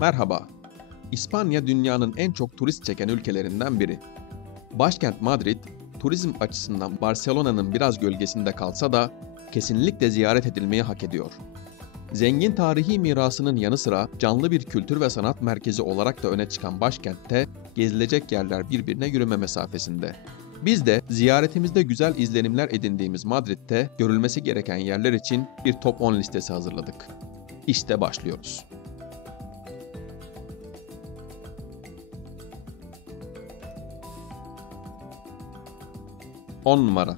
Merhaba. İspanya dünyanın en çok turist çeken ülkelerinden biri. Başkent Madrid, turizm açısından Barcelona'nın biraz gölgesinde kalsa da kesinlikle ziyaret edilmeyi hak ediyor. Zengin tarihi mirasının yanı sıra canlı bir kültür ve sanat merkezi olarak da öne çıkan başkentte gezilecek yerler birbirine yürüme mesafesinde. Biz de ziyaretimizde güzel izlenimler edindiğimiz Madrid'de görülmesi gereken yerler için bir top 10 listesi hazırladık. İşte başlıyoruz. 10 numara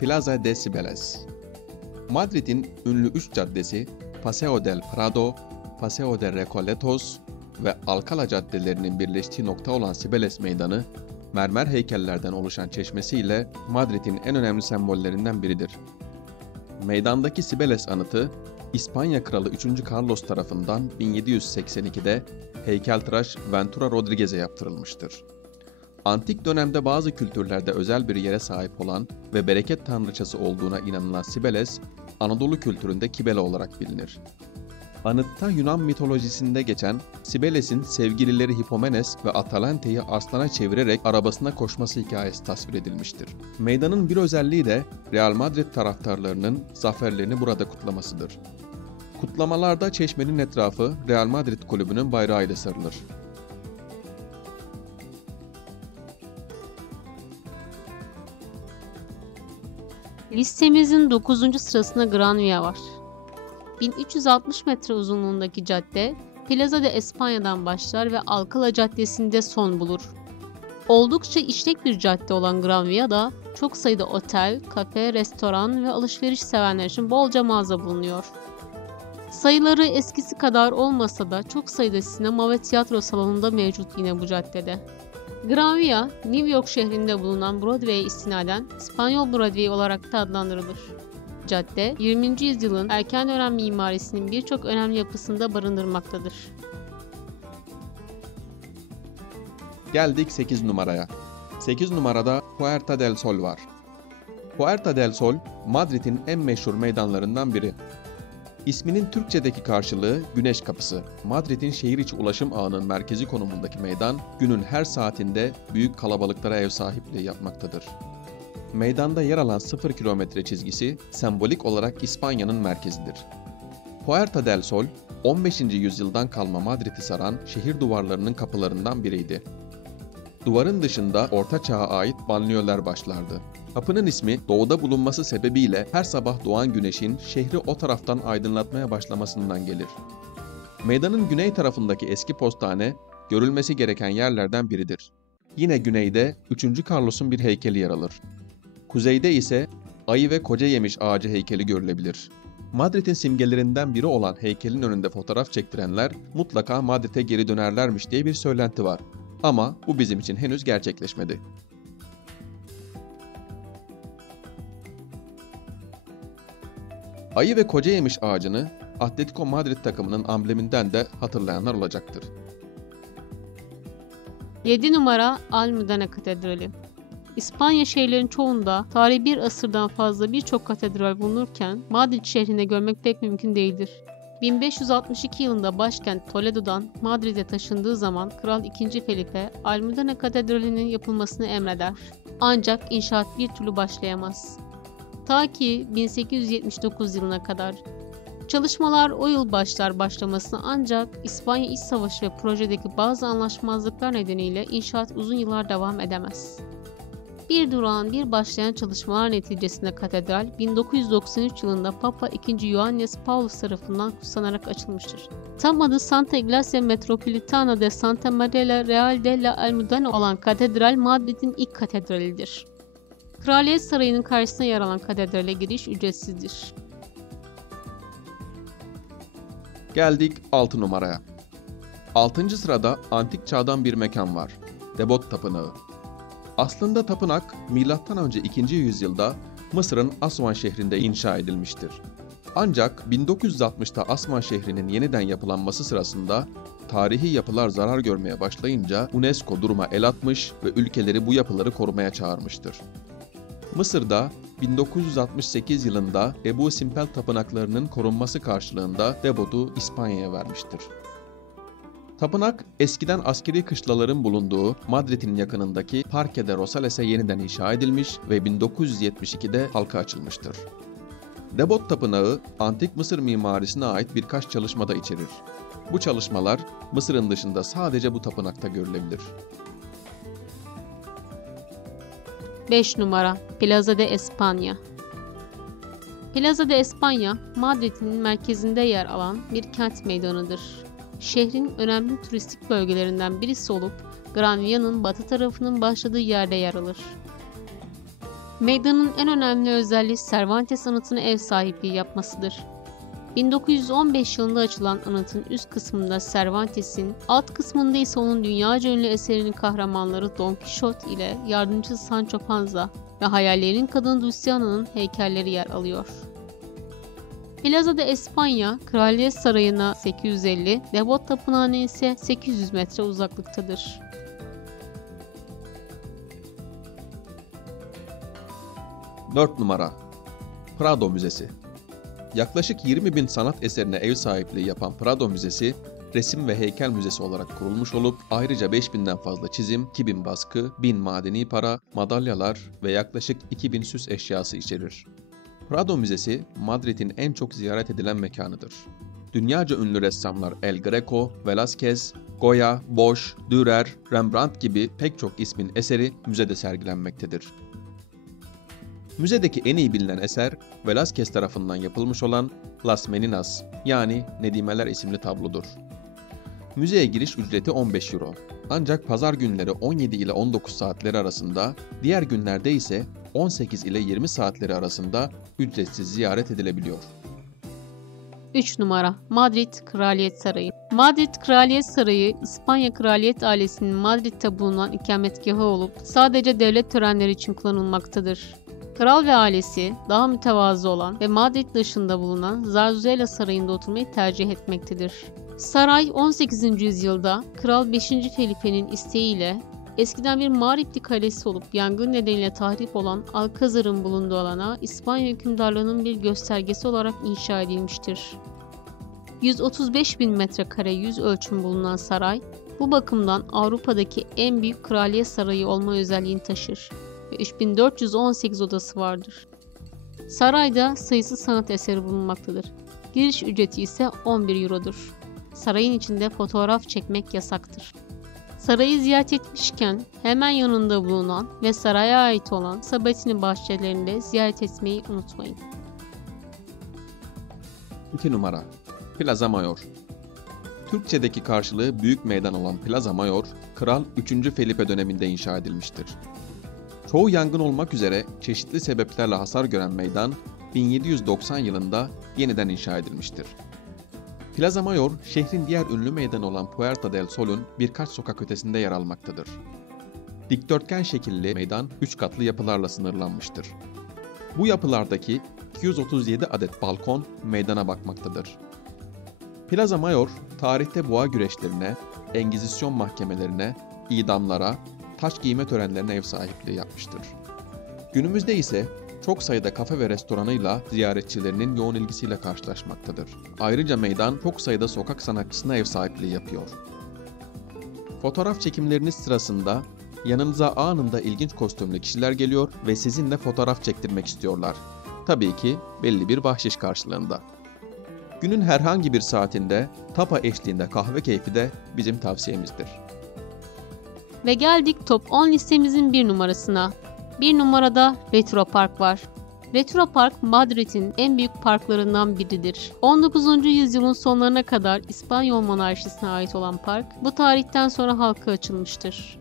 Plaza de Cibeles. Madrid'in ünlü 3 caddesi Paseo del Prado, Paseo de Recoletos ve Alcalá caddelerinin birleştiği nokta olan Cibeles Meydanı, mermer heykellerden oluşan çeşmesiyle Madrid'in en önemli sembollerinden biridir. Meydandaki Cibeles anıtı, İspanya Kralı 3. Carlos tarafından 1782'de heykeltıraş Ventura Rodriguez'e yaptırılmıştır. Antik dönemde bazı kültürlerde özel bir yere sahip olan ve bereket tanrıçası olduğuna inanılan Cibeles, Anadolu kültüründe Kibele olarak bilinir. Anıtta Yunan mitolojisinde geçen Cibeles'in sevgilileri Hipomenes ve Atalante'yi arslana çevirerek arabasına koşması hikayesi tasvir edilmiştir. Meydanın bir özelliği de Real Madrid taraftarlarının zaferlerini burada kutlamasıdır. Kutlamalarda çeşmenin etrafı Real Madrid kulübünün bayrağı ile sarılır. Listemizin 9. sırasında Gran Via var. 1360 metre uzunluğundaki cadde, Plaza de España'dan başlar ve Alcalá Caddesi'nde son bulur. Oldukça işlek bir cadde olan Gran Via'da çok sayıda otel, kafe, restoran ve alışveriş sevenler için bolca mağaza bulunuyor. Sayıları eskisi kadar olmasa da çok sayıda sinema ve tiyatro salonunda mevcut yine bu caddede. Gran Via, New York şehrinde bulunan Broadway'e istinaden İspanyol Broadway olarak da adlandırılır. Cadde, 20. yüzyılın erken dönem mimarisinin birçok önemli yapısında barındırmaktadır. Geldik 8 numaraya. 8 numarada Puerta del Sol var. Puerta del Sol, Madrid'in en meşhur meydanlarından biri. İsminin Türkçedeki karşılığı Güneş Kapısı. Madrid'in şehir içi ulaşım ağının merkezi konumundaki meydan, günün her saatinde büyük kalabalıklara ev sahipliği yapmaktadır. Meydanda yer alan 0 kilometre çizgisi, sembolik olarak İspanya'nın merkezidir. Puerta del Sol, 15. yüzyıldan kalma Madrid'i saran şehir duvarlarının kapılarından biriydi. Duvarın dışında Orta Çağ'a ait banliyöler başlardı. Kapının ismi doğuda bulunması sebebiyle her sabah doğan güneşin şehri o taraftan aydınlatmaya başlamasından gelir. Meydanın güney tarafındaki eski postane görülmesi gereken yerlerden biridir. Yine güneyde 3. Carlos'un bir heykeli yer alır. Kuzeyde ise ayı ve koca yemiş ağacı heykeli görülebilir. Madrid'in simgelerinden biri olan heykelin önünde fotoğraf çektirenler mutlaka Madrid'e geri dönerlermiş diye bir söylenti var. Ama bu bizim için henüz gerçekleşmedi. Ayı ve koca yemiş ağacını Atletico Madrid takımının ambleminden de hatırlayanlar olacaktır. 7 numara Almudena Katedrali. İspanya şehirlerinin çoğunda tarihi bir asırdan fazla birçok katedral bulunurken Madrid şehrinde görmek pek mümkün değildir. 1562 yılında başkent Toledo'dan Madrid'e taşındığı zaman Kral II. Felipe Almudena Katedrali'nin yapılmasını emreder. Ancak inşaat bir türlü başlayamaz. Ta ki 1879 yılına kadar. Çalışmalar o yıl başlamasına ancak İspanya İç Savaşı ve projedeki bazı anlaşmazlıklar nedeniyle inşaat uzun yıllar devam edemez. Bir duran bir başlayan çalışmalar neticesinde katedral 1993 yılında Papa II. Ioannis Paulus tarafından kutsanarak açılmıştır. Tam adı Santa Iglesia Metropolitana de Santa Maria Real de la Almudena olan katedral Madrid'in ilk katedralidir. Kraliyet Sarayı'nın karşısına yer alan katedrale giriş ücretsizdir. Geldik 6 numaraya. 6. sırada antik çağdan bir mekan var. Debod Tapınağı. Aslında tapınak M.Ö. 2. yüzyılda Mısır'ın Asvan şehrinde inşa edilmiştir. Ancak 1960'ta Asvan şehrinin yeniden yapılanması sırasında tarihi yapılar zarar görmeye başlayınca UNESCO duruma el atmış ve ülkeleri bu yapıları korumaya çağırmıştır. Mısır'da 1968 yılında Ebu Simbel tapınaklarının korunması karşılığında Debod'u İspanya'ya vermiştir. Tapınak, eskiden askeri kışlaların bulunduğu Madrid'in yakınındaki Parque de Rosales'e yeniden inşa edilmiş ve 1972'de halka açılmıştır. Debod Tapınağı, Antik Mısır mimarisine ait birkaç çalışma da içerir. Bu çalışmalar, Mısır'ın dışında sadece bu tapınakta görülebilir. 5 numara Plaza de España. Plaza de España, Madrid'in merkezinde yer alan bir kent meydanıdır. Şehrin önemli turistik bölgelerinden birisi olup, Gran Via'nın batı tarafının başladığı yerde yer alır. Meydanın en önemli özelliği Cervantes anıtına ev sahipliği yapmasıdır. 1915 yılında açılan anıtın üst kısmında Cervantes'in, alt kısmında ise onun dünyaca ünlü eserinin kahramanları Don Quixote ile yardımcısı Sancho Panza ve hayallerin kadını Dulciana'nın heykelleri yer alıyor. Plaza de España, Kraliyet Sarayı'na 850, Debod Tapınağı'na ise 800 metre uzaklıktadır. Dört numara Prado Müzesi. Yaklaşık 20.000 sanat eserine ev sahipliği yapan Prado Müzesi, resim ve heykel müzesi olarak kurulmuş olup ayrıca 5.000'den fazla çizim, 2.000 baskı, 1.000 madeni para, madalyalar ve yaklaşık 2.000 süs eşyası içerir. Prado Müzesi, Madrid'in en çok ziyaret edilen mekanıdır. Dünyaca ünlü ressamlar El Greco, Velázquez, Goya, Bosch, Dürer, Rembrandt gibi pek çok ismin eseri müzede sergilenmektedir. Müzedeki en iyi bilinen eser, Velázquez tarafından yapılmış olan Las Meninas yani Nedimeler isimli tablodur. Müzeye giriş ücreti 15 euro. Ancak pazar günleri 17 ile 19 saatleri arasında, diğer günlerde ise 18 ile 20 saatleri arasında ücretsiz ziyaret edilebiliyor. 3 numara Madrid Kraliyet Sarayı. Madrid Kraliyet Sarayı, İspanya Kraliyet ailesinin Madrid'de bulunan ikametgahı olup sadece devlet törenleri için kullanılmaktadır. Kral ve ailesi daha mütevazı olan ve Madrid dışında bulunan Zarzuela Sarayı'nda oturmayı tercih etmektedir. Saray 18. yüzyılda Kral 5. Felipe'nin isteğiyle eskiden bir mağripli kalesi olup yangın nedeniyle tahrip olan Alcázar'ın bulunduğu alana İspanya hükümdarlığının bir göstergesi olarak inşa edilmiştir. 135.000 metrekare yüz ölçüm bulunan saray, bu bakımdan Avrupa'daki en büyük kraliyet sarayı olma özelliğini taşır ve 3418 odası vardır. Sarayda sayısız sanat eseri bulunmaktadır. Giriş ücreti ise 11 eurodur. Sarayın içinde fotoğraf çekmek yasaktır. Sarayı ziyaret etmişken hemen yanında bulunan ve saraya ait olan Sabatini bahçelerinde ziyaret etmeyi unutmayın. 2 numara Plaza Mayor. Türkçedeki karşılığı büyük meydan olan Plaza Mayor, Kral 3. Felipe döneminde inşa edilmiştir. Çoğu yangın olmak üzere çeşitli sebeplerle hasar gören meydan 1790 yılında yeniden inşa edilmiştir. Plaza Mayor, şehrin diğer ünlü meydanı olan Puerta del Sol'un birkaç sokak ötesinde yer almaktadır. Dikdörtgen şekilli meydan 3 katlı yapılarla sınırlanmıştır. Bu yapılardaki 237 adet balkon meydana bakmaktadır. Plaza Mayor, tarihte boğa güreşlerine, Engizisyon mahkemelerine, idamlara, taç giyme törenlerine ev sahipliği yapmıştır. Günümüzde ise çok sayıda kafe ve restoranıyla ziyaretçilerinin yoğun ilgisiyle karşılaşmaktadır. Ayrıca meydan çok sayıda sokak sanatçısına ev sahipliği yapıyor. Fotoğraf çekimleriniz sırasında yanınıza anında ilginç kostümlü kişiler geliyor ve sizinle fotoğraf çektirmek istiyorlar. Tabii ki belli bir bahşiş karşılığında. Günün herhangi bir saatinde tapa eşliğinde kahve keyfi de bizim tavsiyemizdir. Ve geldik Top 10 listemizin 1 numarasına. 1 numarada Retro Park var. Retro Park, Madrid'in en büyük parklarından biridir. 19. yüzyılın sonlarına kadar İspanyol monarşisine ait olan park, bu tarihten sonra halka açılmıştır.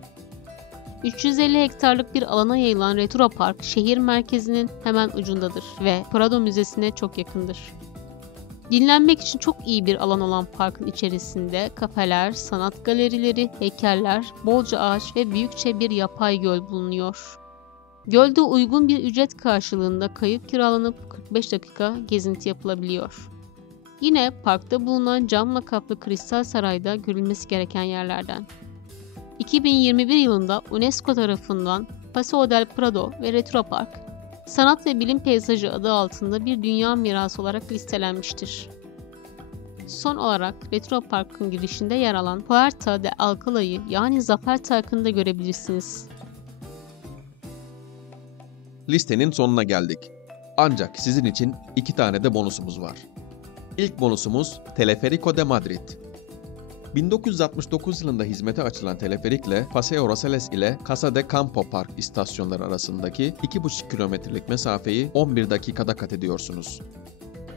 350 hektarlık bir alana yayılan Retro Park, şehir merkezinin hemen ucundadır ve Prado Müzesi'ne çok yakındır. Dinlenmek için çok iyi bir alan olan parkın içerisinde kafeler, sanat galerileri, heykeller, bolca ağaç ve büyükçe bir yapay göl bulunuyor. Gölde uygun bir ücret karşılığında kayık kiralanıp 45 dakika gezinti yapılabiliyor. Yine parkta bulunan camla kaplı Kristal Saray'da görülmesi gereken yerlerden. 2021 yılında UNESCO tarafından Paseo del Prado ve Retro Park, Sanat ve Bilim Peyzajı adı altında bir dünya mirası olarak listelenmiştir. Son olarak Retro Park'ın girişinde yer alan Puerta de Alcala'yı yani Zafer Tarkı'nı da görebilirsiniz. Listenin sonuna geldik. Ancak sizin için 2 tane de bonusumuz var. İlk bonusumuz Teleferico de Madrid. 1969 yılında hizmete açılan teleferikle Paseo Rosales ile Casa de Campo Park istasyonları arasındaki 2,5 kilometrelik mesafeyi 11 dakikada kat ediyorsunuz.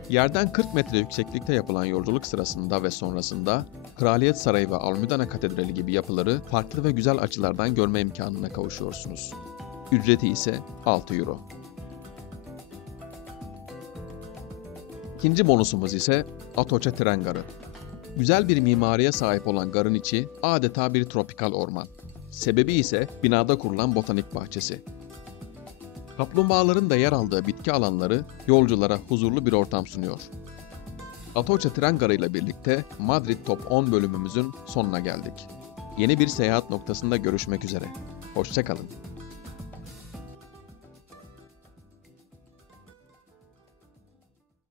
Yerden 40 metre yükseklikte yapılan yolculuk sırasında ve sonrasında Kraliyet Sarayı ve Almudena Katedrali gibi yapıları farklı ve güzel açılardan görme imkanına kavuşuyorsunuz. Ücreti ise 6 euro. İkinci bonusumuz ise Atocha Tren Garı. Güzel bir mimariye sahip olan garın içi adeta bir tropikal orman. Sebebi ise binada kurulan botanik bahçesi. Kaplumbağaların da yer aldığı bitki alanları yolculara huzurlu bir ortam sunuyor. Atocha Tren Garı ile birlikte Madrid Top 10 bölümümüzün sonuna geldik. Yeni bir seyahat noktasında görüşmek üzere. Hoşça kalın.